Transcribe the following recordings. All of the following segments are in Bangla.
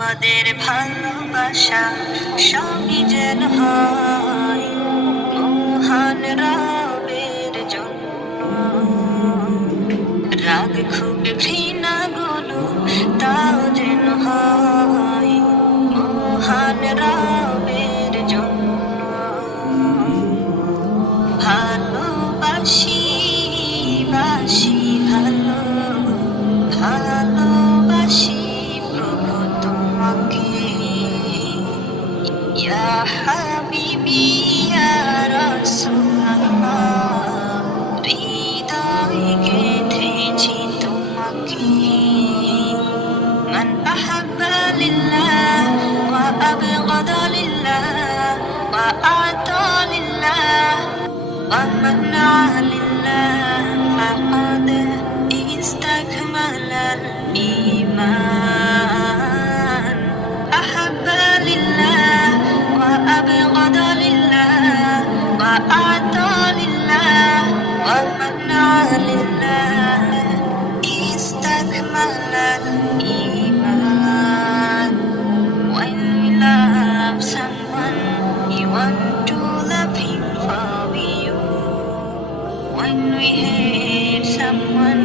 আমাদের ভালোবাসা সবই যেন হয় মহান রবের জন্য। রাগ খুব ঘৃণা গুলো তাও যেন হয় মহান রবের জন্য। ভালোবাসি বাসি ভালো, ভালোবাসি প্রভু তোমাকে। ইয়া হাবিবি ইয়া রাসূলুল্লাহ, হৃদয়ে গেঁথেছি তোমাকে। মান আহাব্বা লিল্লাহ ওয়া আবগাদা লিল্লাহ ওয়া আতা লিল্লাহ ওয়া মান্না লিল্লাহ ফাকাদ ইস্তাকমালাল ঈমান। আহাব্বা লিল্লাহ ওয়া আবগাদা লিল্লাহ ওয়া আতা লিল্লাহ ওয়া মান্না লিল্লাহ ইস্তাকমালাল ঈমান। When we love someone, you want to love him for you. When we hate someone,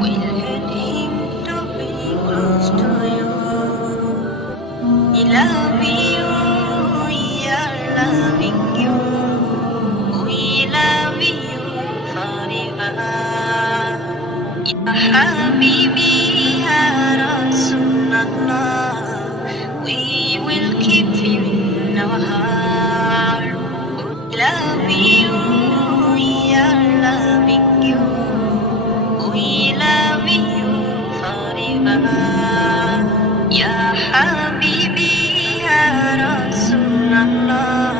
we'll hate him to be close to you. We love you, we are loving you. We love you forever. Ya Habibi, Ya Rasulullah, we will keep you in our heart. We love you, we are loving you. We love you forever. Ya Habibi, Ya Rasulullah,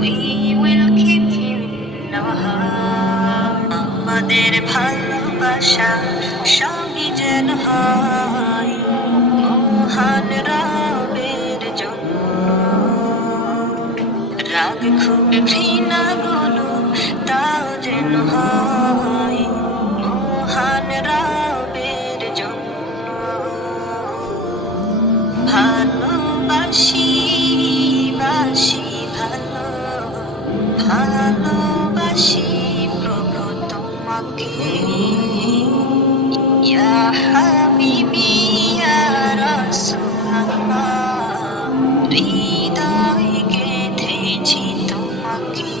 we will keep you in our heart. আমাদের ভালোবাসা সবই যেন হয় মহান রবের জন্য। রাগ খুব ঘৃণা গুলো তাও যেন হয় মহান রবের জন্য। ভালোবাসি বাসি ভালো, ভালোবাসি প্রভু তোমাকে। ইয়া হাবিবি ইয়া রাসূলুল্লাহ, হৃদয়ে গেঁথেছি তোমাকে।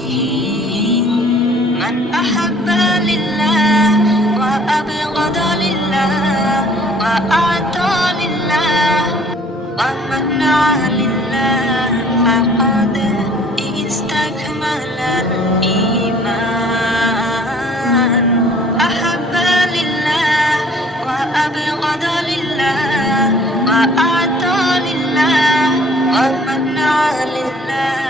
মান আহাব্বা লিল্লাহ ওয়া আবগাদা লিল্লাহ ওয়া আতা লিল্লাহ ওয়া মান্না লিল্লাহ ফাকাদ ইস্তাকমালাল ঈমান। আহাব্বা লিল্লাহ ওয়া আবগাদা লিল্লাহ ওয়া আতা লিল্লাহ ওয়া মান্না লিল্লাহ